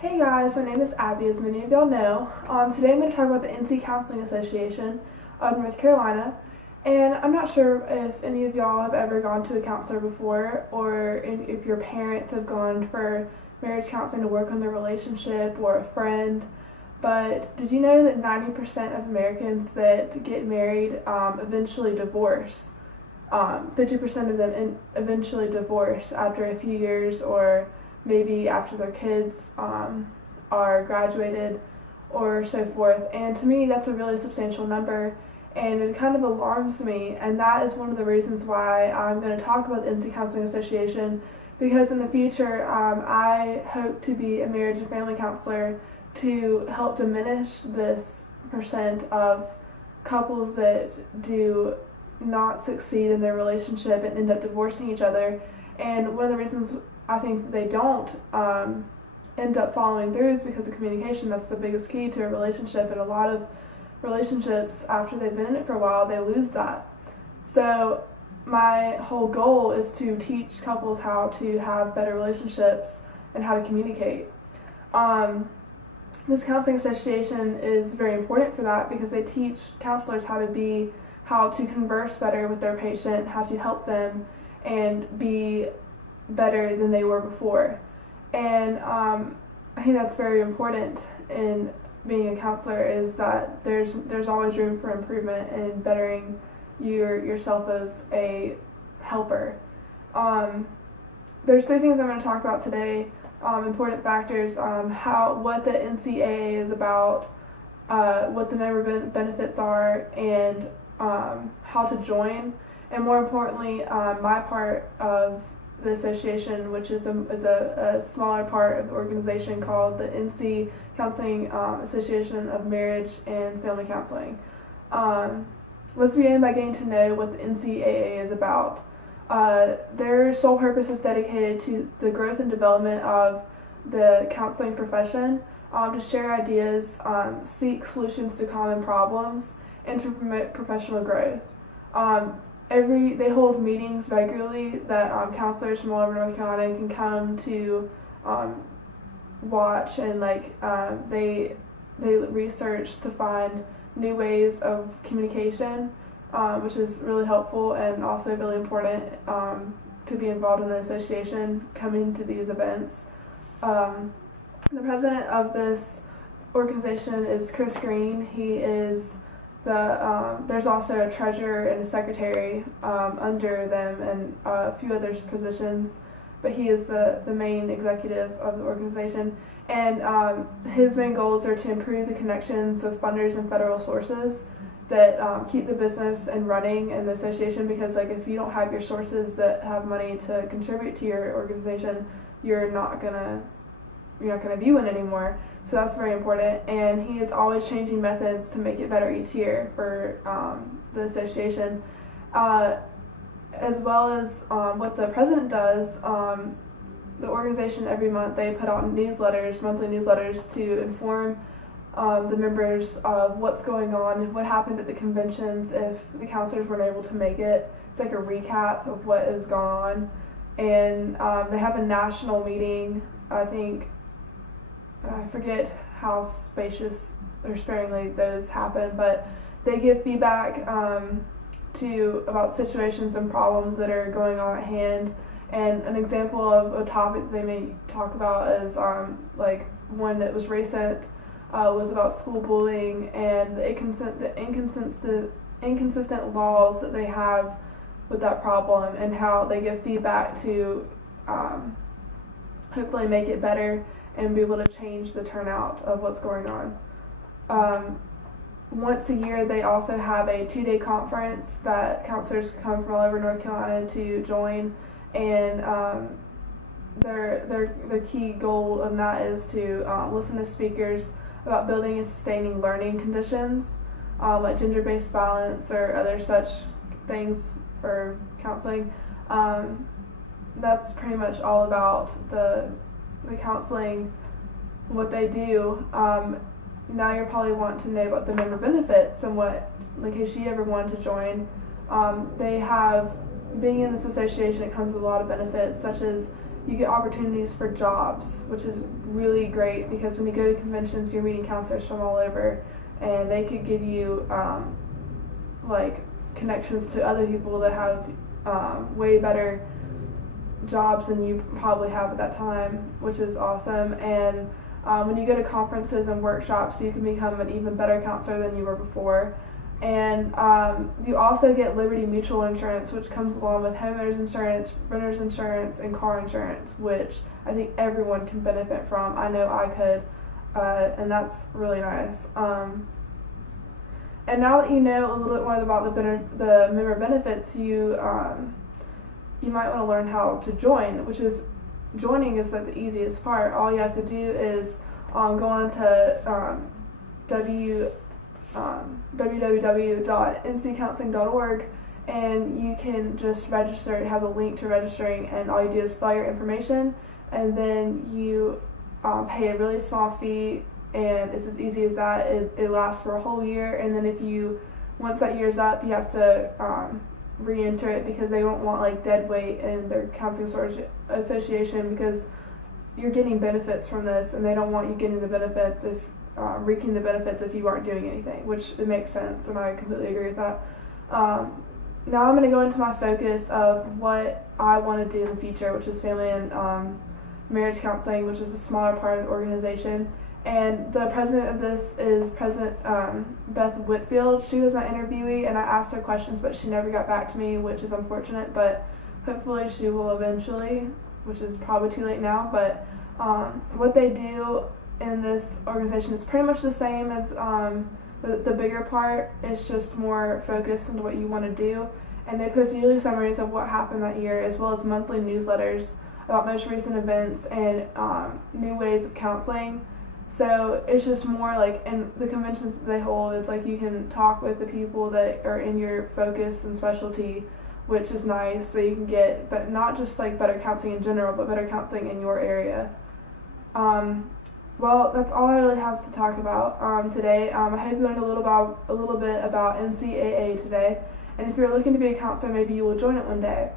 Hey guys, my name is Abby, as many of y'all know. Today I'm going to talk about the NC Counseling Association of North Carolina. And I'm not sure if any of y'all have ever gone to a counselor before, or if your parents have gone for marriage counseling to work on their relationship or a friend. But did you know that 90% of Americans that get married eventually divorce? 50% of them eventually divorce after a few years, or maybe after their kids are graduated or so forth. And to me, that's a really substantial number, and it kind of alarms me. And that is one of the reasons why I'm going to talk about the NC Counseling Association, because in the future, I hope to be a marriage and family counselor to help diminish this percent of couples that do not succeed in their relationship and end up divorcing each other. And one of the reasons I think they don't end up following through is because of communication. That's the biggest key to a relationship, and a lot of relationships, after they've been in it for a while, they lose that. So my whole goal is to teach couples how to have better relationships and how to communicate. This counseling association is very important for that, because they teach counselors how to converse better with their patient, how to help them and be better than they were before. And I think that's very important in being a counselor, is that there's always room for improvement and bettering yourself as a helper. There's three things I'm going to talk about today. Important factors, what the NCAA is about, what the member benefits are, and how to join, and more importantly, my part of the association, which is a smaller part of the organization called the NC Counseling Association of Marriage and Family Counseling. Let's begin by getting to know what the NCAA is about. Their sole purpose is dedicated to the growth and development of the counseling profession, to share ideas, seek solutions to common problems, and to promote professional growth. They hold meetings regularly that counselors from all over North Carolina can come to watch, and they research to find new ways of communication, which is really helpful and also really important to be involved in the association, coming to these events. The president of this organization is Chris Green. He is there's also a treasurer and a secretary under them, and a few other positions, but he is the main executive of the organization. And his main goals are to improve the connections with funders and federal sources that keep the business and running in the association, because if you don't have your sources that have money to contribute to your organization, you're not gonna be one anymore. So that's very important, and he is always changing methods to make it better each year for the association, as well as what the president does. The organization, every month, they put out monthly newsletters to inform the members of what's going on, what happened at the conventions if the counselors weren't able to make it. It's like a recap of what has gone on, and they have a national meeting. I forget how spacious or sparingly those happen, but they give feedback about situations and problems that are going on at hand. And an example of a topic they may talk about is one that was recent was about school bullying and the inconsistent laws that they have with that problem, and how they give feedback to hopefully make it better and be able to change the turnout of what's going on. Once a year, they also have a 2-day conference that counselors come from all over North Carolina to join, and their key goal in that is to listen to speakers about building and sustaining learning conditions, like gender-based violence or other such things for counseling. That's pretty much all about the counseling, what they do. Now you'll probably want to know about the member benefits and what, in case you ever wanted to join. They have, being in this association, it comes with a lot of benefits, such as you get opportunities for jobs, which is really great because when you go to conventions, you're meeting counselors from all over, and they could give you like connections to other people that have way better jobs than you probably have at that time, which is awesome. And when you go to conferences and workshops, you can become an even better counselor than you were before. And you also get Liberty Mutual Insurance, which comes along with homeowners insurance, renter's insurance, and car insurance, which I think everyone can benefit from. I know I could, and that's really nice. And now that you know a little bit more about the member benefits, you might want to learn how to join, which is joining is like the easiest part. All you have to do is go on to www.nccounseling.org, and you can just register. It has a link to registering, and all you do is fill your information, and then you pay a really small fee, and it's as easy as that. It lasts for a whole year, and then once that year's up, you have to re-enter it because they won't want like dead weight in their counseling association, because you're getting benefits from this, and they don't want you getting the benefits reaping the benefits if you aren't doing anything, which it makes sense, and I completely agree with that. Now I'm going to go into my focus of what I want to do in the future, which is family and marriage counseling, which is a smaller part of the organization. And the president of this is President Beth Whitfield. She was my interviewee, and I asked her questions, but she never got back to me, which is unfortunate, but hopefully she will eventually, which is probably too late now. But what they do in this organization is pretty much the same as the bigger part. It's just more focused into what you want to do, and they post yearly summaries of what happened that year, as well as monthly newsletters about most recent events and new ways of counseling. So it's just more like in the conventions that they hold, it's like you can talk with the people that are in your focus and specialty, which is nice, so you can get, but not just like better counseling in general, but better counseling in your area. Well, that's all I really have to talk about today. I hope you learned a little bit about NCAA today, and if you're looking to be a counselor, maybe you will join it one day.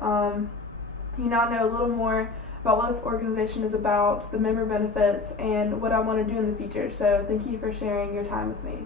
You now know a little more about what this organization is about, the member benefits, and what I want to do in the future. So thank you for sharing your time with me.